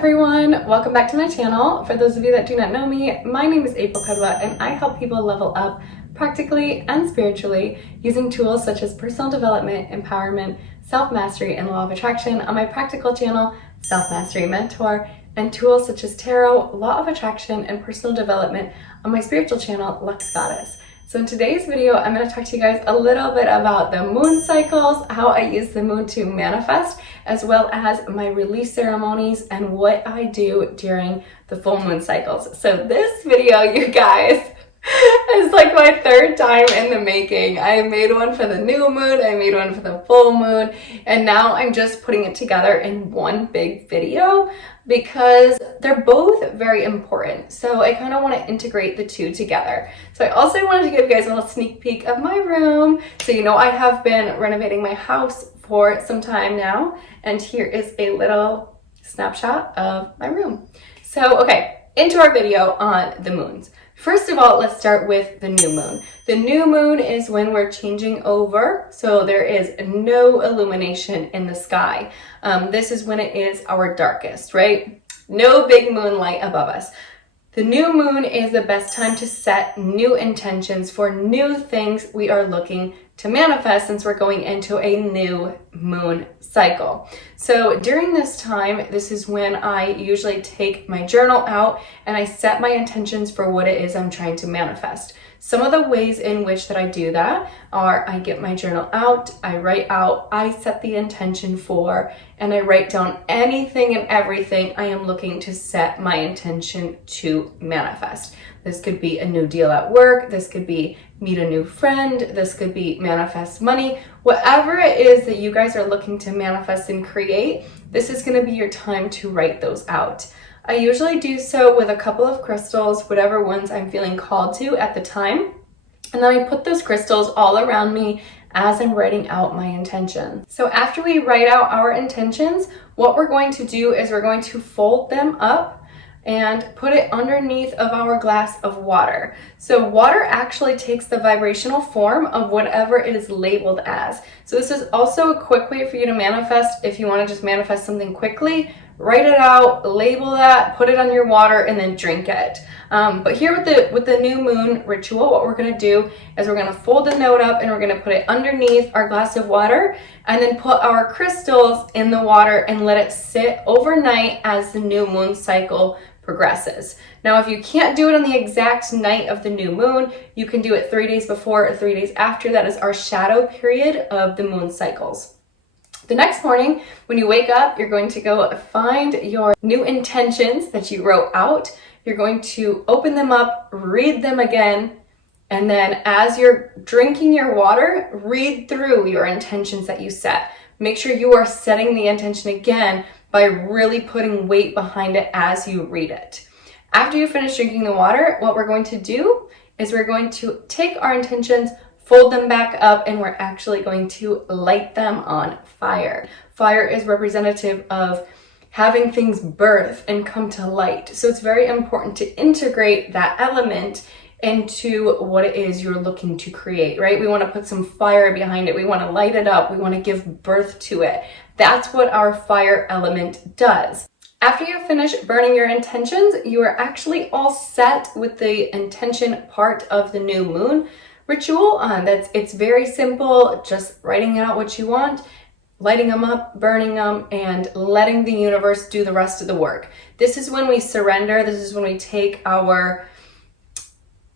everyone, welcome back to my channel. For those of you that do not know me, my name is KUDWA and I help people level up practically and spiritually using tools such as personal development, empowerment, self-mastery, and law of attraction on my practical channel, Self-Mastery Mentor, and tools such as tarot, law of attraction, and personal development on my spiritual channel, Lux Goddess. So in today's video, I'm going to talk to you guys a little bit about the moon cycles, how I use the moon to manifest, as well as my release ceremonies and what I do during the full moon cycles. So this video, you guys, is like my third time in the making. I made one for the new moon, I made one for the full moon, and now I'm just putting it together in one big video because they're both very important. So I kind of want to integrate the two together. So I also wanted to give you guys a little sneak peek of my room. So you know I have been renovating my house for some time now, and here is a little snapshot of my room. So okay, into our video on the moons. First of all, let's start with the new moon. The new moon is when we're changing over, so there is no illumination in the sky. This is when it is our darkest, right? No big moonlight above us. The new moon is the best time to set new intentions for new things we are looking to manifest since we're going into a new moon cycle. So during this time, this is when I usually take my journal out and I set my intentions for what it is I'm trying to manifest. Some of the ways in which that I do that are I get my journal out, I write out, I set the intention for, and I write down anything and everything I am looking to set my intention to manifest. This could be a new deal at work, this could be meet a new friend, this could be manifest money, whatever it is that you guys are looking to manifest and create, this is going to be your time to write those out. I usually do so with a couple of crystals, whatever ones I'm feeling called to at the time. And then I put those crystals all around me as I'm writing out my intention. So after we write out our intentions, what we're going to do is we're going to fold them up and put it underneath of our glass of water. So water actually takes the vibrational form of whatever it is labeled as. So this is also a quick way for you to manifest. If you want to just manifest something quickly, write it out, label that, put it on your water, and then drink it. But here with the new moon ritual, what we're going to do is we're going to fold the note up and we're going to put it underneath our glass of water and then put our crystals in the water and let it sit overnight as the new moon cycle progresses. Now, if you can't do it on the exact night of the new moon, you can do it 3 days before or 3 days after. That is our shadow period of the moon cycles. The next morning, when you wake up, you're going to go find your new intentions that you wrote out. You're going to open them up, read them again, and then as you're drinking your water, read through your intentions that you set. Make sure you are setting the intention again by really putting weight behind it as you read it. After you finish drinking the water, what we're going to do is we're going to take our intentions, fold them back up, and we're actually going to light them on fire. Fire is representative of having things birth and come to light. So it's very important to integrate that element into what it is you're looking to create, right? We want to put some fire behind it. We want to light it up. We want to give birth to it. That's what our fire element does. After you finish burning your intentions, you are actually all set with the intention part of the new moon ritual. It's very simple, just writing out what you want, lighting them up, burning them, and letting the universe do the rest of the work. This is when we surrender. This is when we take our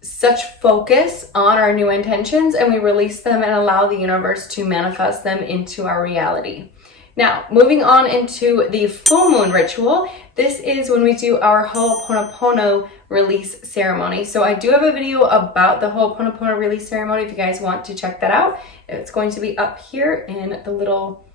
such focus on our new intentions and we release them and allow the universe to manifest them into our reality. Now, moving on into the full moon ritual, this is when we do our Ho'oponopono release ceremony. So I do have a video about the Ho'oponopono release ceremony if you guys want to check that out. It's going to be up here in the little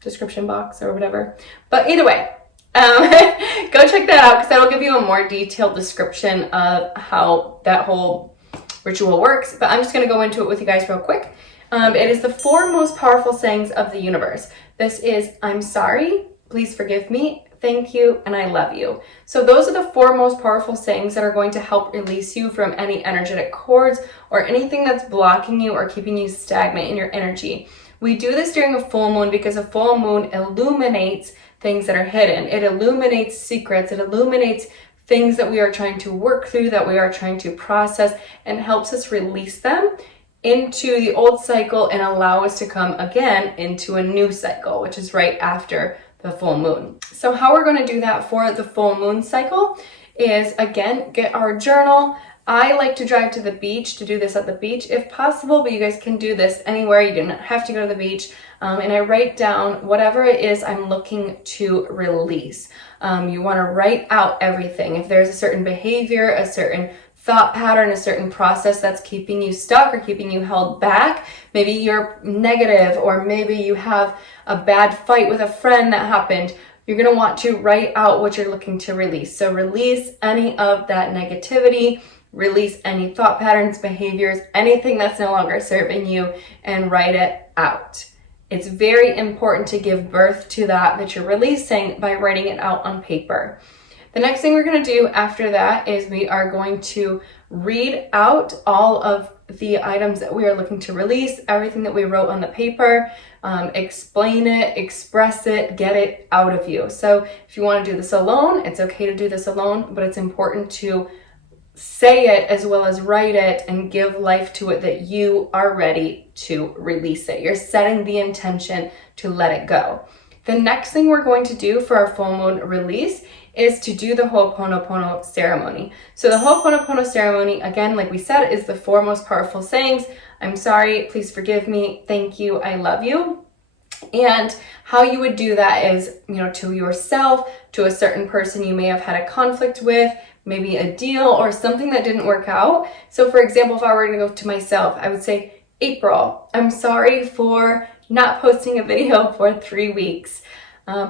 description box or whatever. But either way, go check that out because that'll give you a more detailed description of how that whole ritual works. But I'm just going to go into it with you guys real quick. It is the 4 most powerful sayings of the universe. This is, I'm sorry, please forgive me, thank you, and I love you. So those are the 4 most powerful sayings that are going to help release you from any energetic cords or anything that's blocking you or keeping you stagnant in your energy. We do this during a full moon because a full moon illuminates things that are hidden. It illuminates secrets. It illuminates things that we are trying to work through, that we are trying to process, and helps us release them into the old cycle and allow us to come again into a new cycle, which is right after the full moon. So how we're going to do that for the full moon cycle is, again, get our journal. I like to drive to the beach to do this at the beach if possible, but you guys can do this anywhere. You do not have to go to the beach. And I write down whatever it is I'm looking to release. You want to write out everything. If there's a certain behavior, a certain thought pattern, a certain process that's keeping you stuck or keeping you held back, maybe you're negative, or maybe you have a bad fight with a friend that happened, you're going to want to write out what you're looking to release. So release any of that negativity, release any thought patterns, behaviors, anything that's no longer serving you, and write it out. It's very important to give birth to that you're releasing by writing it out on paper. The next thing we're going to do after that is we are going to read out all of the items that we are looking to release, everything that we wrote on the paper, explain it, express it, get it out of you. So if you want to do this alone, it's okay to do this alone, but it's important to say it as well as write it and give life to it, that you are ready to release it. You're setting the intention to let it go. The next thing we're going to do for our full moon release is to do the Ho'oponopono ceremony. So the Ho'oponopono ceremony, again, like we said, is the 4 most powerful sayings. I'm sorry, please forgive me, thank you, I love you. And how you would do that is, to yourself, to a certain person you may have had a conflict with, maybe a deal or something that didn't work out. So for example, if I were to go to myself, I would say, April, I'm sorry for not posting a video for 3 weeks.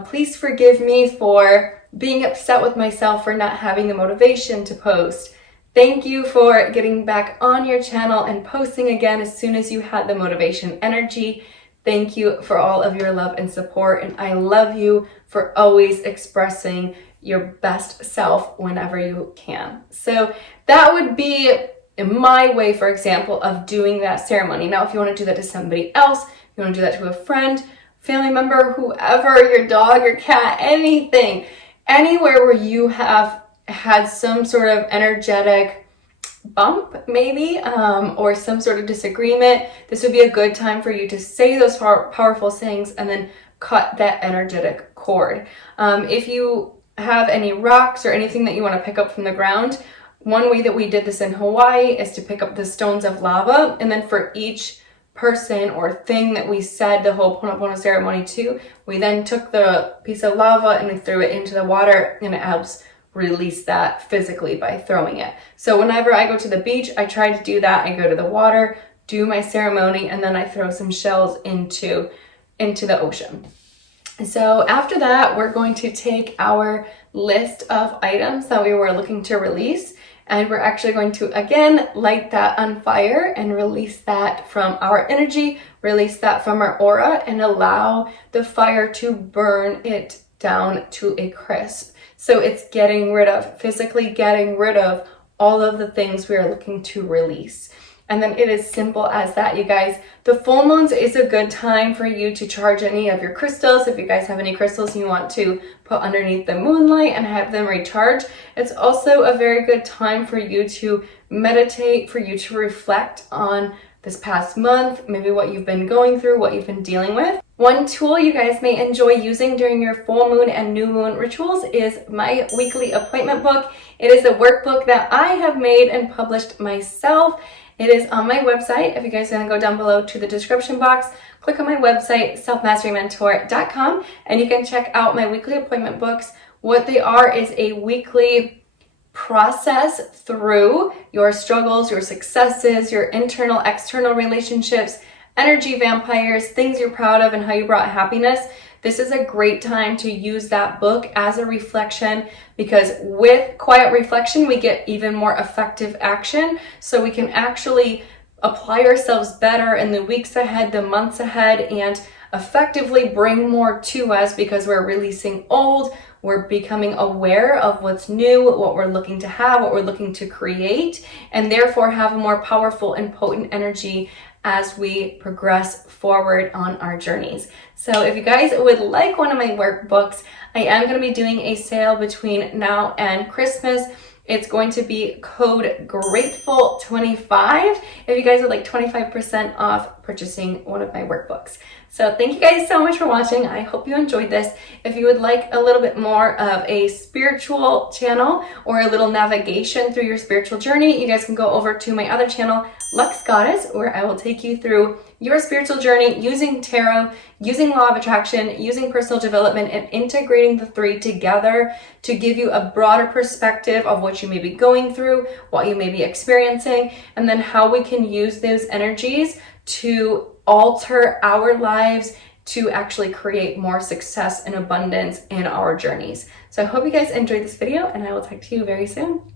Please forgive me for being upset with myself for not having the motivation to post. Thank you for getting back on your channel and posting again as soon as you had the motivation energy. Thank you for all of your love and support, and I love you for always expressing your best self whenever you can. So that would be my way, for example, of doing that ceremony. Now, if you want to do that to somebody else, you want to do that to a friend, family member, whoever, your dog, your cat, anything, anywhere where you have had some sort of energetic bump maybe, or some sort of disagreement, this would be a good time for you to say those powerful sayings and then cut that energetic cord. If you have any rocks or anything that you want to pick up from the ground, one way that we did this in Hawaii is to pick up the stones of lava, and then for each person or thing that we said the Ho'oponopono ceremony to, we then took the piece of lava and we threw it into the water, and it helps release that physically by throwing it. So whenever I go to the beach, I try to do that. I go to the water, do my ceremony, and then I throw some shells into the ocean. So after that, we're going to take our list of items that we were looking to release, and we're actually going to, again, light that on fire and release that from our energy, release that from our aura, and allow the fire to burn it down to a crisp. So it's physically getting rid of all of the things we are looking to release. And then it is simple as that, you guys. The full moons is a good time for you to charge any of your crystals. If you guys have any crystals you want to put underneath the moonlight and have them recharge, it's also a very good time for you to meditate, for you to reflect on this past month, maybe what you've been going through, what you've been dealing with. One tool you guys may enjoy using during your full moon and new moon rituals is my weekly appointment book. It is a workbook that I have made and published myself. It is on my website. If you guys want to go down below to the description box, click on my website, selfmasterymentor.com, and you can check out my weekly appointment books. What they are is a weekly process through your struggles, your successes, your internal, external relationships, energy vampires, things you're proud of, and how you brought happiness. This is a great time to use that book as a reflection, because with quiet reflection, we get even more effective action. So we can actually apply ourselves better in the weeks ahead, the months ahead, and effectively bring more to us because we're releasing old, we're becoming aware of what's new, what we're looking to have, what we're looking to create, and therefore have a more powerful and potent energy as we progress forward on our journeys. So if you guys would like one of my workbooks, I am going to be doing a sale between now and Christmas. It's going to be code GRATEFUL25 if you guys would like 25% off purchasing one of my workbooks. So thank you guys so much for watching. I hope you enjoyed this. If you would like a little bit more of a spiritual channel or a little navigation through your spiritual journey, you guys can go over to my other channel, Lux Goddess, where I will take you through your spiritual journey using tarot, using law of attraction, using personal development, and integrating the three together to give you a broader perspective of what you may be going through, what you may be experiencing, and then how we can use those energies to alter our lives to actually create more success and abundance in our journeys. So I hope you guys enjoyed this video, and I will talk to you very soon.